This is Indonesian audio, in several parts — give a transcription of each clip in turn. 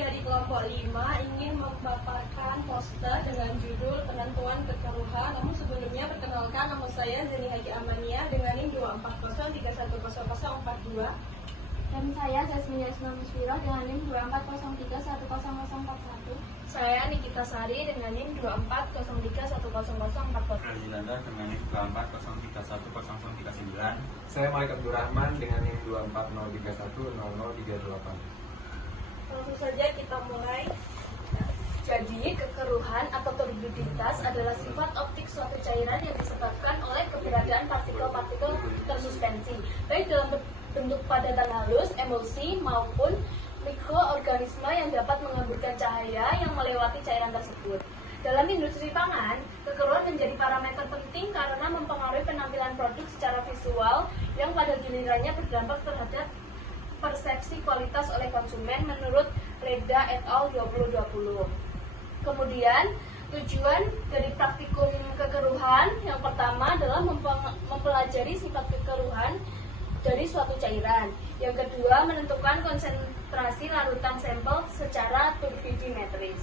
dari kelompok 5 ingin memaparkan poster dengan judul penentuan kekeruhan. Namun sebelumnya perkenalkan, nama saya Zeni Haki Amania dengan NIM 240310042. Dan saya Zasmina Isma Musfiro dengan NIM 240310041. Saya Nikita Sari dengan NIM 240310040. Razilanda dengan NIM 240310039. Saya Malik Abdurrahman dengan NIM 240310038. Langsung saja kita mulai. Jadi, kekeruhan atau turbiditas adalah sifat optik suatu cairan yang disebabkan oleh keberadaan partikel-partikel tersuspensi, baik dalam bentuk padatan halus, emulsi, maupun mikroorganisme yang dapat mengemburkan cahaya yang melewati cairan tersebut. Dalam industri pangan, kekeruhan menjadi parameter penting karena mempengaruhi penampilan produk secara visual yang pada gilirannya berdampak terhadap persepsi kualitas oleh konsumen menurut Leda et al. 2020. Kemudian, tujuan dari praktikum kekeruhan yang pertama adalah mempelajari sifat kekeruhan dari suatu cairan. Yang kedua, menentukan konsentrasi larutan sampel secara turbidimetris.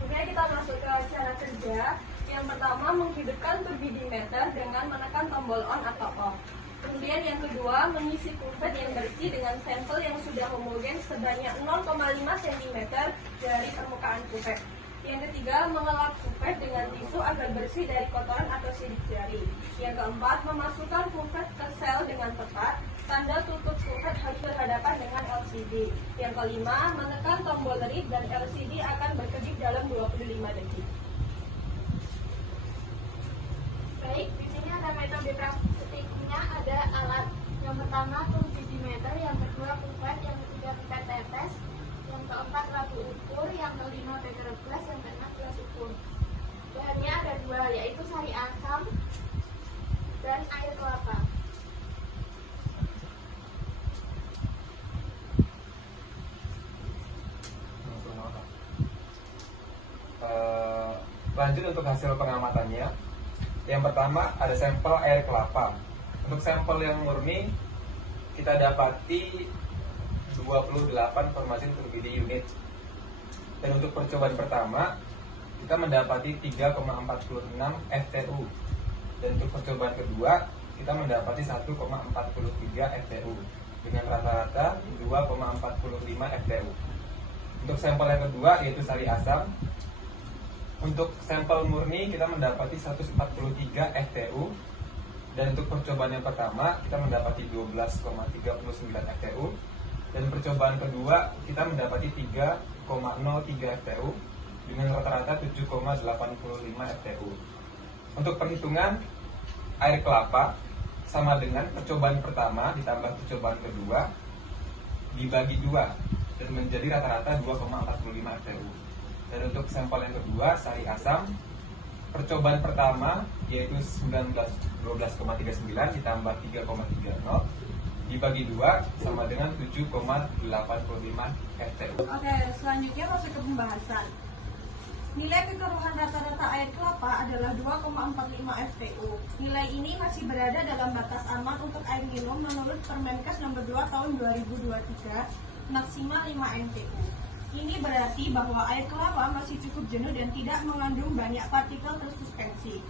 Kemudian kita masuk ke cara kerja. Yang pertama, menghidupkan turbidimeter dengan menekan tombol on atau off. Kemudian yang kedua, mengisi kuvet yang bersih dengan sampel yang sudah homogen sebanyak 0,5 cm dari permukaan kuvet. Yang ketiga, mengelap kuvet dengan tisu agar bersih dari kotoran atau sidik jari. Yang keempat, memasukkan kuvet ke sel dengan tepat. Tanda tutup kuvet harus berhadapan dengan LCD. Yang kelima, menekan tombol read dan LCD akan berkedip dalam 25 detik. Baik, di sini ada metode praktiknya, ada alat. Yang pertama turbidimeter, yang kedua kuvet, yang ketiga pipet tetes, yang keempat labu ukur, yang kelima beker gelas, yang keenam gelas ukur. Bahannya ada dua, yaitu sari asam dan air kelapa. Lanjut untuk hasil pengamatannya. Yang pertama ada sampel air kelapa. Untuk sampel yang murni kita dapati 28 formasi turbidi unit. Dan untuk percobaan pertama kita mendapati 3,46 FTU. Dan untuk percobaan kedua kita mendapati 1,43 FTU dengan rata-rata 2,45 FTU. Untuk sampel yang kedua yaitu sari asam. Untuk sampel murni kita mendapati 143 FTU. Dan untuk percobaan yang pertama kita mendapati 12,39 FTU. Dan percobaan kedua kita mendapati 3,03 FTU dengan rata-rata 7,85 FTU. Untuk perhitungan air kelapa sama dengan percobaan pertama ditambah percobaan kedua dibagi 2 dan menjadi rata-rata 2,45 FTU. Dan untuk sampel yang kedua sari asam, percobaan pertama yaitu 12,39 ditambah 3,30 dibagi 2 sama dengan 7,85 FTU. Oke, selanjutnya masuk ke pembahasan. Nilai kekeruhan rata-rata air kelapa adalah 2,45 FTU. Nilai ini masih berada dalam batas aman untuk air minum menurut Permenkes nomor 2 tahun 2023, maksimal 5 NPU. Ini berarti bahwa air kelapa masih cukup jenuh dan tidak mengandung banyak partikel tersuspensi.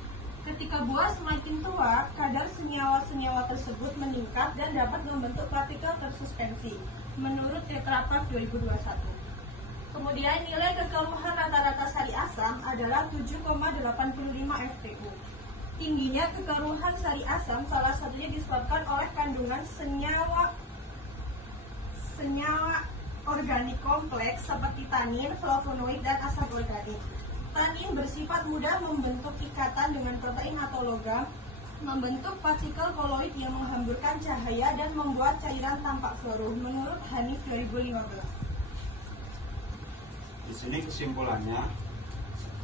Ketika buah semakin tua, kadar senyawa-senyawa tersebut meningkat dan dapat membentuk partikel tersuspensi, menurut Tetra Pak 2021. Kemudian nilai kekeruhan rata-rata sari asam adalah 7,85 FTU. Tingginya kekeruhan sari asam salah satunya disebabkan oleh kandungan senyawa organik kompleks seperti tanin, flavonoid, dan asam organik. Tanin bersifat mudah membentuk ikatan dengan protein atau logam, membentuk partikel koloid yang menghamburkan cahaya dan membuat cairan tampak fluoruh, menurut Hanif 2015. Di sini kesimpulannya,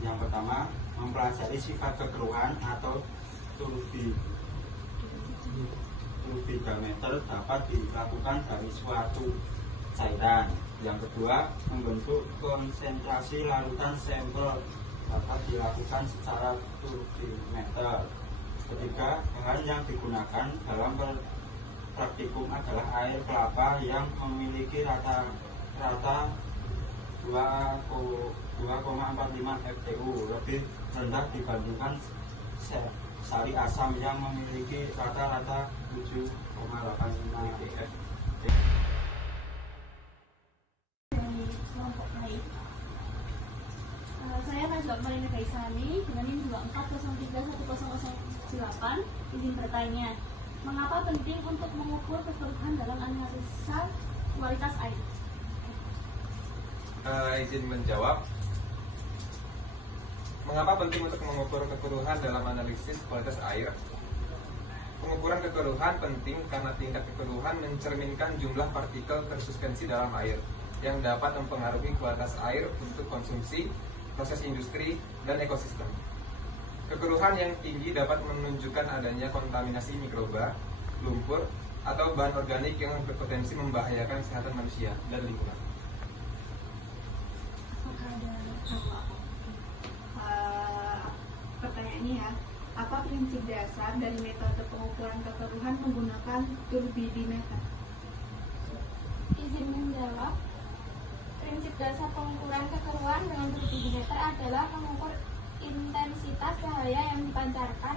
yang pertama mempelajari sifat kekeruhan atau turbidimeter dapat dilakukan dari suatu cairan. Yang kedua, membentuk konsentrasi larutan sampel dapat dilakukan secara turbidimeter. Ketiga, bahan yang digunakan dalam praktikum adalah air kelapa yang memiliki rata-rata 2,45 2,45 FTU, lebih rendah dibandingkan sari asam yang memiliki rata-rata 7,85 FTU. Dari kelompok lain. Saya Najwa Marina Kaisari dengan NIM 24031008. Izin bertanya, mengapa penting untuk mengukur kekeruhan dalam analisa kualitas air? Izin menjawab. Mengapa penting untuk mengukur kekeruhan dalam analisis kualitas air? Pengukuran kekeruhan penting karena tingkat kekeruhan mencerminkan jumlah partikel tersuspensi dalam air yang dapat mempengaruhi kualitas air untuk konsumsi, proses industri, dan ekosistem. Kekeruhan yang tinggi dapat menunjukkan adanya kontaminasi mikroba, lumpur, atau bahan organik yang berpotensi membahayakan kesehatan manusia dan lingkungan. Apakah ada Pertanyaannya ya, apa prinsip dasar dari metode pengukuran kekeruhan menggunakan turbidimeter? Izin menjawab. Prinsip dasar pengukuran kekeruhan dengan turbidimeter adalah mengukur intensitas cahaya yang dipancarkan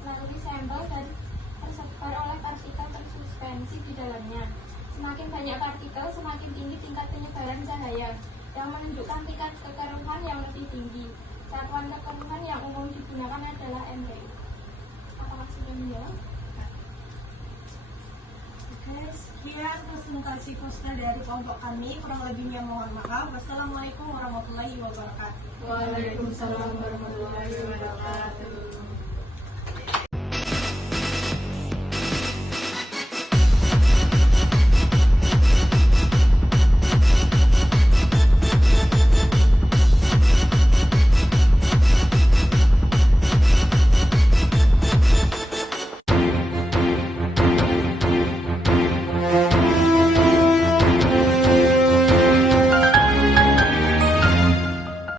melalui sampel dan tersebar oleh partikel tersuspensi di dalamnya. Semakin banyak partikel, semakin tinggi tingkat penyebaran cahaya, yang menunjukkan tingkat kekeruhan yang lebih tinggi. Satuan kekeruhan yang umum digunakan adalah MTU. Apakah sudah menjawab? Oke, sekian presentasi poster dari kelompok kami. Kurang lebihnya mohon maaf. Wassalamualaikum warahmatullahi wabarakatuh. Waalaikumsalam warahmatullahi wabarakatuh.